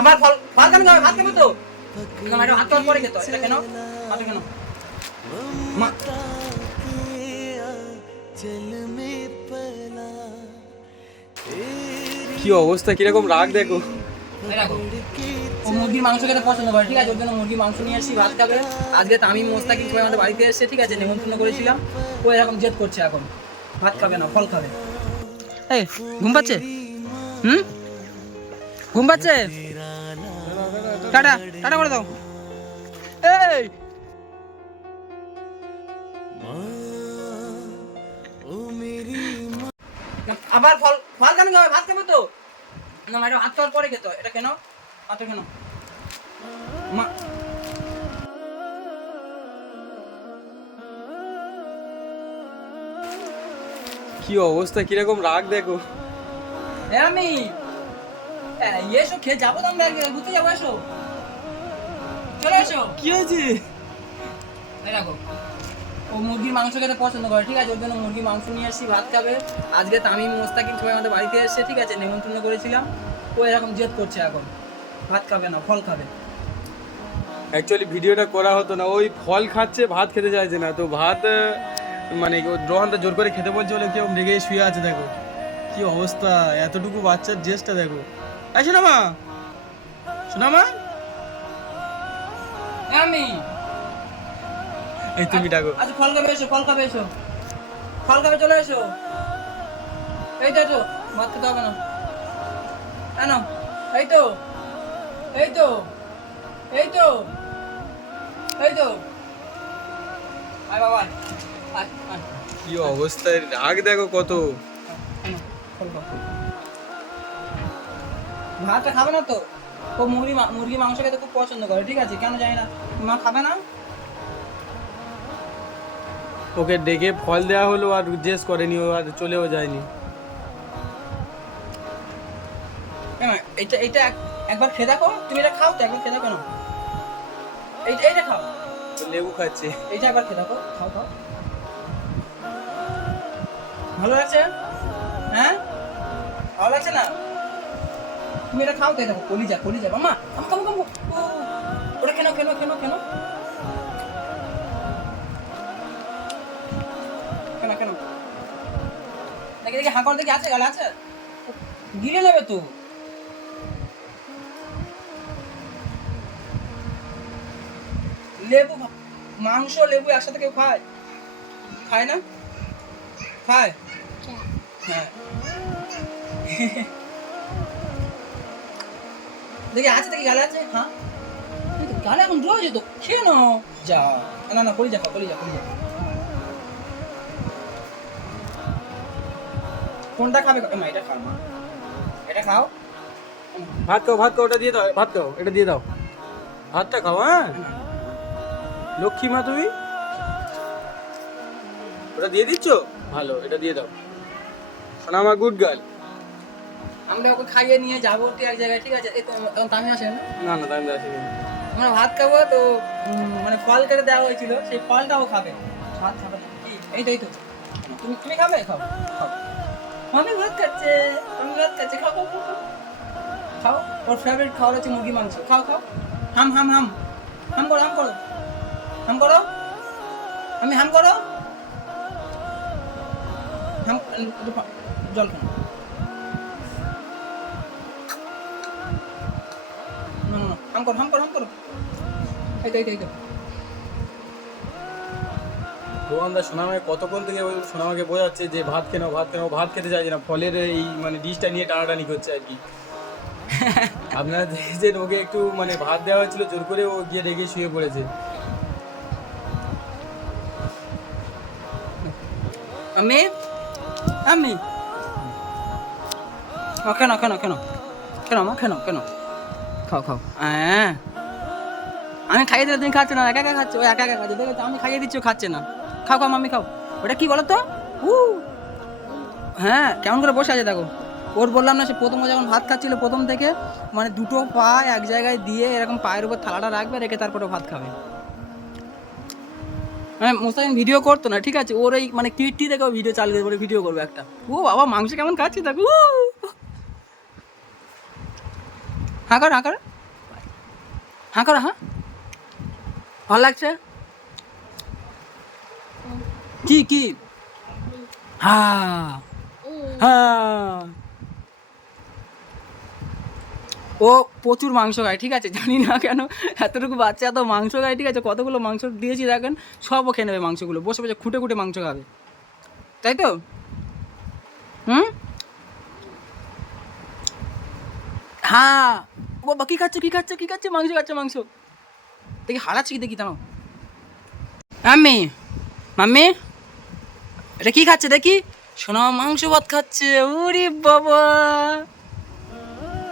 আমার ফল ফল কেন খাবে? ভাত খাবে তো না ম্যাডাম, হাত পরে খেতো। এটা কেন হাতে কেন মা? কি অবস্থা, কিরকম রাগ দেখো। এই দেখো, ও মুরগির মাংস খেতে পছন্দ করে, ঠিক আছে? ওর জন্য মুরগির মাংস নিয়ে এসেছি, ভাত খাবে। আজকে তামিম মোস্তাকিম সবাই আমাদের বাড়িতে এসেছে, ঠিক আছে? নেমন্তন্ন করেছিলাম। ও এরকম জেদ করছে এখন, ভাত খাবে না, ফল খাবে। এই ঘুম পাচ্ছে? ঘুম পাচ্ছে? টাটা টাটা করে দাও। এই আবার ফল ফল কেন খাবে? ভাত খাবে তো না ম্যাডাম, হাত পরে খেতো। এটা কেন হাতে কেন মা? কি অবস্থা, কিরকম রাগ দেখো। আমি এসো, খেয়ে যাবো তো, আমরা ঘুরতে যাবো, এসো চলে এসো। কি হয়েছে? এই দেখো, ও মুরগির মাংস খেতে পছন্দ করে, ঠিক আছে? ওর জন্য মুরগির মাংস নিয়ে এসেছি, ভাত খাবে। আজকে তামিম মোস্তাকিম সবাই আমাদের বাড়িতে এসেছে, ঠিক আছে? নেমন্তন্ন করেছিলাম। ও এরকম জেদ করছে এখন, ভাত খাবে না, ফল খাবে। অ্যাকচুয়ালি ভিডিওটা করা হতো না, ওই ফল খাচ্ছে, ভাত খেতে চাইছে না। তো ভাত মানে রোহানটা জোর করে খেতে বলছে বলে কেউ রেগে শুয়ে আছে। দেখো কি অবস্থা, এতটুকু বাচ্চার জেসটা দেখো। এই শোনা মা, শোনা মা, আমি এই তুমি ডাকো। আচ্ছা, ফল খাবে এসো, ফল খাবে এসো, ফল খাবে, চলে এসো। এই তো এসো, ভাত খেতে হবে না কেন? এই তো এই তো এই তো এই তো আয় বাবা, আয় আয়। কি অবস্থায় রাগ দেখো কত। ভাতটা খাবে না তো? ও মুরগি মাংস খেতে খুব পছন্দ করে, ঠিক আছে? কেন জানি না, মা খাবে না। ওকে ডেকে ফল দেওয়া হলো আর জেস করেনি, ও আর চলেও যায়নি। এটা এটা একবার খেয়ে দেখো, তুমি এটা খাও তো, একবার খেয়ে দেখো না। এইটা খাও, লেবু খাচ্ছে। এইটা একবার খেয়ে দেখো, খাও খাও, ভালো লাগছে? হ্যাঁ, ভালো লাগছে না? তুমি এটা খাও তো, দেখো কলিজা কলিজা মামা, কাম কাম। ওটা কেন কেন কেন কেন কেন কেন? দেখি দেখি, হাঁকড় দেখি, আছে গালে আছে, গিলে নেবে তো। লেবু মাংস লেবু একসাথে কেউ খায়? খায় না? খায়? হ্যাঁ। দেখি আছে, দেখি গালে আছে। হ্যাঁ, গালে এখন রয়েছে তো, খেয়ে নাও। যা, না না, কলিজা খাও, কলিজা কলিজা। কোনটা খাবে? মা এটা খাও, মা এটা খাও। ভাত খাও, ভাত খাও, ওটা দিয়ে দাও, ভাত খাও, এটা দিয়ে দাও, ভাতটা খাও। হ্যাঁ লক্ষ্মী মা তুমি, ওটা দিয়ে দিচ্ছ, ভালো, এটা দিয়ে দাও। শোনা আমার গুড গার্ল। আমরা ওকে খাইয়ে নিয়ে যাবো এক জায়গায়, ঠিক আছে? এই তো এখন তামিম আসে না, না না তাই আসেনি। আমরা ভাত খাবো তো, মানে ফল কেটে দেওয়া হয়েছিল, সেই ফলটাও খাবে। ভাত খাবে না কি? এই তো এই তো, তুমি তুমি খাবে, খাও খাও। আমি ভাত খাচ্ছে, আমি ভাত খাচ্ছি, খাও খাও খাও খাও। খাও, ওর ফেভারিট খাওয়ার হচ্ছে মুরগি মাংস, খাও খাও। হাম হাম হাম, হাম করো হাম করো, হাম করো, আমি হাম করো, হাম, জল খাও। না না, হাম করো হাম করো হাম করো। এই তো এই তো এই তো। রোহানদা সোনামাকে কতক্ষণ থেকে সোনামাকে বোঝাচ্ছে যে ভাত খেয়ে নাও, ভাত খেয়ে নাও, ভাত খেতে চাইছে না। ফলের এই মানে ডিশটা নিয়ে টানাটানি করছে আর কি। আপনারা দেখেছেন ওকে একটু মানে ভাত দেওয়া হয়েছিল, জোর করে ও গিয়ে রেগে শুয়ে পড়েছে। আমি আমি কেন কেন কেন কেন মা, কেন কেন? খাও খাও। হ্যাঁ, আমি খাইয়ে দিলে তুমি খাচ্ছ না, একা একা খাচ্ছ, ও একা একা খাচ্ছে, দেখো তো, আমি খাইয়ে দিচ্ছি, ও খাচ্ছে না। খাও খাও মাম্মি খাও। ওটা কি বলো তো? হ্যাঁ, কেমন করে বসে আছে দেখো। ওর বললাম না, সে প্রথমে যখন ভাত খাচ্ছিল, প্রথম থেকে মানে দুটো পা এক জায়গায় দিয়ে এরকম পায়ের উপর থালাটা রাখবে, রেখে তারপরে ভাত খাবে। মানে মোস্তাকিম ভিডিও করতো না, ঠিক আছে? ওর এই মানে কীর্তি দেখে ভিডিও চালিয়ে দেবে, ভিডিও করবে একটা। ও বাবা, মাংস কেমন খাচ্ছি দেখো। হাঁকার হাঁকার। হ্যাঁ করো, হ্যাঁ ভালো লাগছে কি কি হ্যাঁ হ্যাঁ ও প্রচুর মাংস খায়, ঠিক আছে, জানি না কেন এতটুকু বাচ্চা এত মাংস খায়, ঠিক আছে, কতগুলো মাংস দিয়েছি দেখেন, সবও খেয়ে নেবে মাংসগুলো, বসে বসে খুঁটে খুঁটে মাংস খাবে, তাই তো? হুম, হ্যাঁ। ও বাবা, কী খাচ্ছে, কী খাচ্ছে, কী খাচ্ছে, মাংস খাচ্ছে, মাংস দেখি, হারাচ্ছি কি দেখি, দাঁড়াও। মাম্মি, মাম্মি, এটা কি খাচ্ছে দেখি? শোনো, মাংস ভাত খাচ্ছে, ওরে বাবা,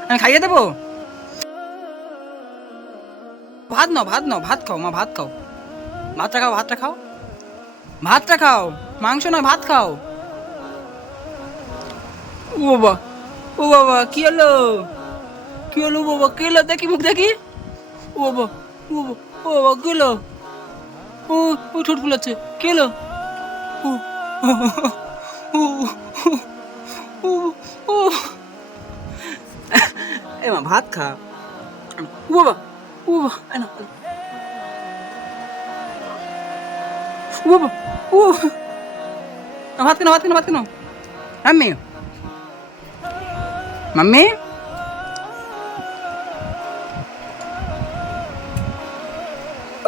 আমি খাইয়ে দেবো? ভাত নাও, ভাত নাও, ভাত খাও মা, ভাত খাও, ভাতটা খাও, ভাতটা খাও, ভাতটা খাও, মাংস নয়, ভাত খাও। ও বাবা, ও বাবা, কি হলো, কি হলো বাবা, কি হলো দেখি, মুখ দেখি। ও বাবা, ও বাবা, ও বাবা, কি হলো? ও, ও ঠোঁট ফুলাচ্ছে, কি হলো? ও, ও, ও, ও, এ মা, ভাত খা। ও বাবা, ও বাবা, এ না, ও বাবা, ও, ভাত কেন, ভাত কেন, ভাত কেন? মাম্মি, মাম্মি,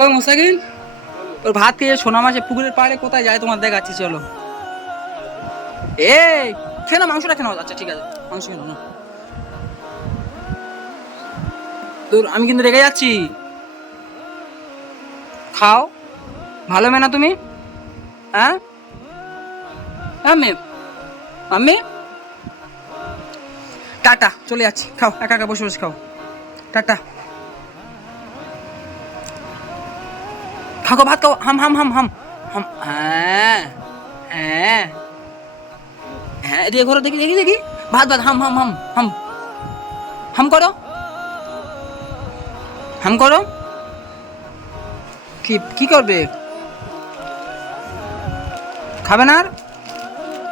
ও মুসাকিন, ওর ভাত খেয়ে সোনা মাসে পুকুরের পাড়ে কোথায় যায় তোমার দেখাচ্ছি, চলো। এই খেয়ে নাও, মাংসটা খেয়ে নাও, আচ্ছা ঠিক আছে, মাংস খেয়ে নাও না। তোর আমি কিন্তু রেগে যাচ্ছি, খাও, ভালো মেয়ে না তুমি? হ্যাঁ, মাম্মি, মাম্মি, টাটা, চলে যাচ্ছি, খাও, একা একা বসে বসে খাও, টাটা, খাও, ভাত খাও, হাম হাম হাম হাম হাম, হ্যাঁ হ্যাঁ হ্যাঁ, এদিকে ঘোরো, দেখি দেখি দেখি, ভাত ভাত, হাম হাম হাম হাম হাম করো, হাম করো, কি কি করবে, খাবে না আর?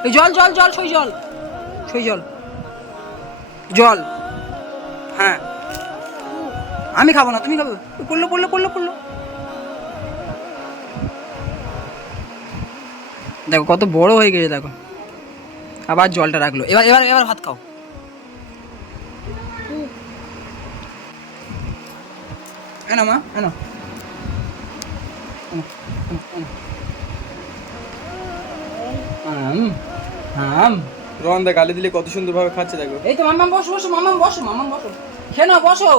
এই জল জল জল, সই জল, সই জল, জল, হ্যাঁ, আমি খাবো না, তুমি খাবে, পড়লো পড়লো পড়লো পড়লো, দেখো কত বড় হয়ে গেছে, দেখো, আবার জলটা রাখলো, এবার এবার এবার ভাত খাও, এনো মা, এনো, আম আম, রোহানদা গালি দিলে কত সুন্দরভাবে খাচ্ছে দেখো। এই তো মাম্মাম, বসো বসো, মাম্মাম বসো, মাম্মাম বসো, খেয়ে নাও, বসো,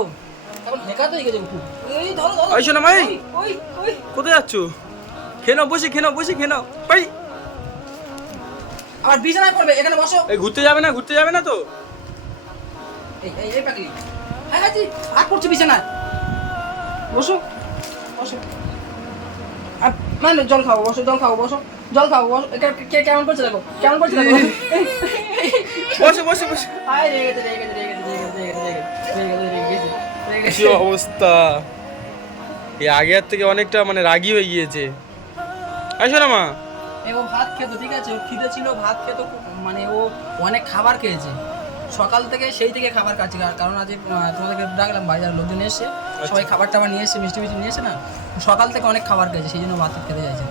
এখন ঢেকা তো গেছে খুব, এই ধরো ধরো, ওই শোনা মাই, ওই ওই, কোথায় যাচ্ছ? খেয়ে নাও, বসে খেয়ে নাও, বসে খেয়ে নাও, ভাই। আবার বিছানায় পড়বে, এখানে বসো, এই ঘুরতে যাবে না, ঘুরতে যাবে না তো? এই এই এই পাগলি, হ্যাঁ হ্যাঁ, ভাত পড়ছে বিছানায়, বসো বসো, আর মানে জল খাও, বসো, জল খাও, বসো, জল খাও, বসো, কেমন করছে দেখো, কেমন করছে দেখো, বসে বসে বসে, আয় রেগে গেছে, রেগে গেছে, রেগে গেছে, রেগে গেছে, রেগে গেছে, রেগে গেছে, রেগে গেছে, কি অবস্থা, এই আগের থেকে অনেকটা মানে রাগী হয়ে গিয়েছে। আসো না মা, ও ভাত খেতো, ঠিক আছে, ও খিদে ছিল, ভাত খেতো, মানে ও অনেক খাবার খেয়েছে সকাল থেকে, সেই থেকে খাবার খাচ্ছে, কারণ আজ তোমাদেরকে ডাকলাম, বাড়ির লোকজন এসে সবাই খাবার টাবার নিয়ে এসে, মিষ্টি মিষ্টি নিয়ে এসে না, সকাল থেকে অনেক খাবার খেয়েছে, সেই জন্য ভাত খেতে চাইছে।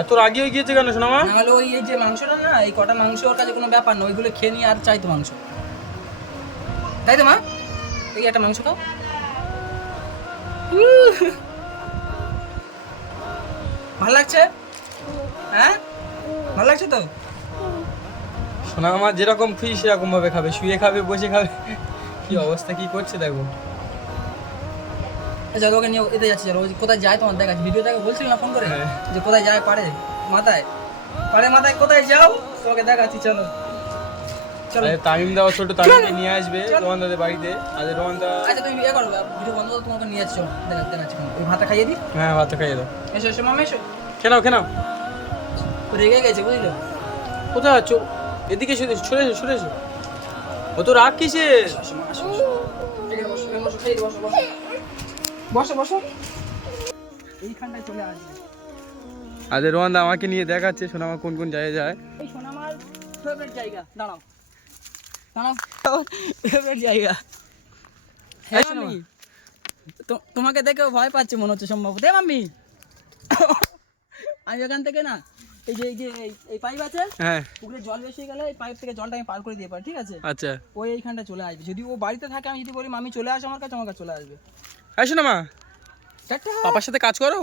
এত রাগী হয়ে গিয়েছে কেন শোনা মা? নাহলে ওই এই যে মাংসটা না, এই কটা মাংস ওর কাছে কোনো ব্যাপার না, ওইগুলো খেয়ে নিয়ে আর চাইতো মাংস, তাই তো মা? এই একটা মাংস খাও, ভালো লাগছে, হ্যাঁ ভালো লাগছে তো? সোনা আমার যেরকম খুশি সেরকম ভাবে খাবে, শুয়ে খাবে, বসে খাবে, কি অবস্থা, কি করছে দেখো। আচ্ছা, ওকে নিয়ে এতে যাচ্ছি, চলো, ওই কোথায় যায় তোমার দেখাচ্ছি, ভিডিও দেখে বলছিল না ফোন করে, হ্যাঁ। যে কোথায় যায়, পারে মাথায়, পারে মাথায় কোথায় যাও, তোমাকে দেখাচ্ছি, চলো চলো। আরে তামিম দাও, ছোট তামিমকে নিয়ে আসবে রোহান দাদের বাড়িতে, আজ রোহান দা। আচ্ছা তুমি ইয়ে করো, ভিডিও বন্ধ করো, তোমাকে নিয়ে যাচ্ছি, চলো দেখাচ্ছি, ওই ভাতটা খাইয়ে দিই, হ্যাঁ, ভাতটা খাইয়ে দাও, এসো এসো মামা, এসো, খেনাও খেনাও। ও রেগে গেছে বুঝলো, কোথায় যাচ্ছ? এদিকে সরে এসো, সরে এসো, ও তো রাগ কিসে? আসো মা, আসো, আসো। এখানে বসো, এখানে বসো, খাইয়ে দিই, বসো বসো বসো বসো, এইখানটায় চলে আসবে। আজ রোহান দা আমাকে নিয়ে দেখাচ্ছে সোনা মা কোন কোন জায়গায় যায়। এই শোনা আমার ফেভারিট জায়গা, দাঁড়াও দাঁড়াও, ফেভারিট জায়গা, হ্যাঁ শোনা মা। আমি তোমাকে দেখেও ভয় পাচ্ছে মনে হচ্ছে সম্ভবত। এ মাম্মি, আমি এখান থেকে না এই পাইপ আছে, হ্যাঁ পুকুরে জল বেশি গেলে এই পাইপ থেকে জলটা আমি পার করে দিয়ে পারি, ঠিক আছে? আচ্ছা ওই এইখানটা চলে আসবে। যদি ও বাড়িতে থাকে, আমি যদি বলি মামি চলে আসো আমার কাছে, আমার কাছে চলে আসবে। আসো না মা, টাটা। পাপার সাথে কাজ করো।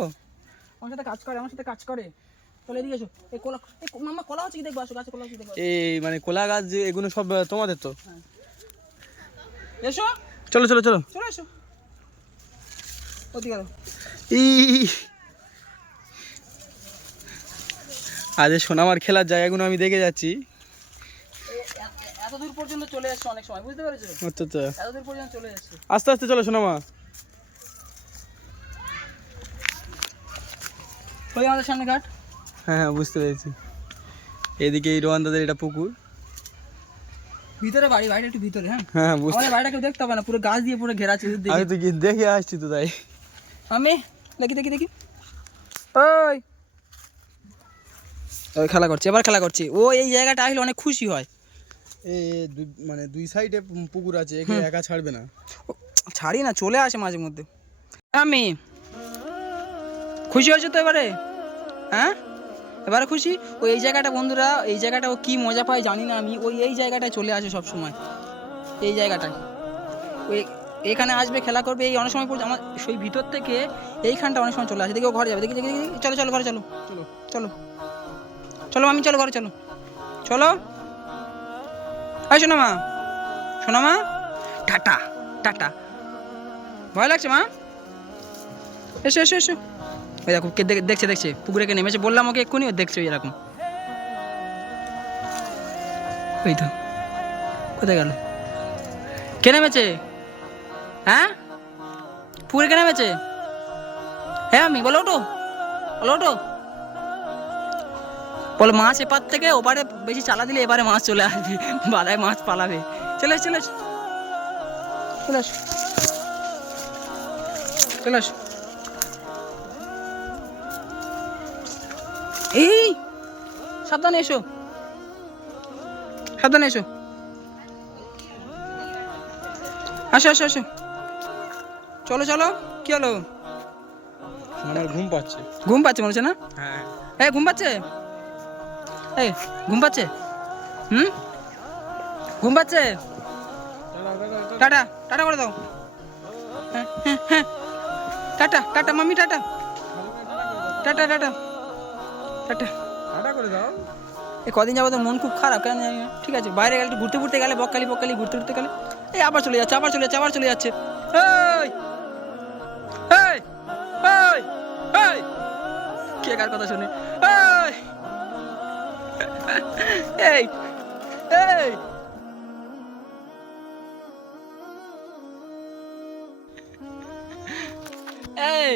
আমার সাথে কাজ করে, আমার সাথে কাজ করে। চলে এদিকে এসো। এই কলা, এই মামা কলা হচ্ছে কি দেখবো, আসো গাছে কলা হচ্ছে দেখবো। এই মানে কোলা গাছ যে এগুলো সব তোমাদের তো? এসো, চলো চলো চলো। চলে এসো। ওদিকে এই আজ সোনামার খেলার জায়গাগুলো আমি দেখে যাচ্ছি। এত দূর পর্যন্ত চলে এসছো অনেক সময়, বুঝতে পেরেছো? আচ্ছা আচ্ছা, এত দূর পর্যন্ত চলে এসছো। আস্তে আস্তে চলো সোনামা। ওই আমাদের সামনে ঘাট। হ্যাঁ হ্যাঁ বুঝতে পেরেছি। এদিকে এই রোহান দাদের এটা পুকুর। ভিতরে বাড়ি, বাড়িটা একটু ভিতরে। হ্যাঁ হ্যাঁ বুঝতে, আমাদের বাড়িটা কেউ দেখতে হবে না, পুরো গাছ দিয়ে পুরো ঘেরা আছে। আমি তো গিয়ে দেখে আসছি তো তাই। আমি দেখি দেখি দেখি, ওই ওই খেলা করছে, এবার খেলা করছে। ও এই জায়গাটা আসলে অনেক খুশি হয়। মানে দুই সাইডে পুকুর আছে, একে একা ছাড়বে না। ছাড়ি না, চলে আসে মাঝে মধ্যে। আমি খুশি হয়েছে তো এবারে? হ্যাঁ এবারে খুশি। ওই এই জায়গাটা বন্ধুরা, এই জায়গাটা ও কী মজা পায় জানি না আমি। ওই এই জায়গাটায় চলে আসে সব সময়, এই জায়গাটায়। ওই এখানে আসবে, খেলা করবে। এই অনেক সময় পড়ছে আমার সেই ভিতর থেকে এইখানটা অনেক সময় চলে আসে। দেখি ও ঘরে যাবে, দেখি দেখি দেখি। চলো চলো ঘরে চলো, চলো চলো চলো আমি, চলো ঘরে চলো, চলো। এই শোনা মা, শোনা মা, টাটা টাটা। ভয় লাগছে মা? এসো এসো এসো। ওই দেখো কে দেখছে, দেখছে পুকুরে কে নেমেছে। বললাম ওকে এক্ষুনি, ও দেখছে এরকম। ওই তো কোথায় গেল? কে নেমেছে? হ্যাঁ পুকুরে কে নেমেছে? হ্যাঁ আমি বলো, ওটো বলো, ওটো বলো। মাছ এপার থেকে ওপারে বেশি চালা দিলে এবারে মাছ চলে আসবে, বাদায় মাছ পালাবে। চলে এসো চলে এসো চলে এসো চলে এসো। এই সাবধানে এসো, সাবধানে এসো। আসো আসো আসো, চলো চলো। কি হলো? আমার ঘুম পাচ্ছে। ঘুম পাচ্ছে মনে হচ্ছে না? হ্যাঁ এই ঘুম পাচ্ছে, এই ঘুম পাচ্ছে। ঘুম পাচ্ছে। টাটা টাটা করে দাও। হ্যাঁ হ্যাঁ হ্যাঁ, tata tata mummy, tata tata tata tata. আটা করে দাও। এই কদিন যাবো তো মন খুব খারাপ, কেন জানি না। ঠিক আছে বাইরে গেলে, একটু ঘুরতে ঘুরতে গেলে, বকখালি বকখালি ঘুরতে ঘুরতে গেলে এই আবার চলে যাচ্ছে, আবার চলে যাচ্ছে, আবার চলে যাচ্ছে। এই এই এই এই, কে কার কথা শুনে? এই এই এই এই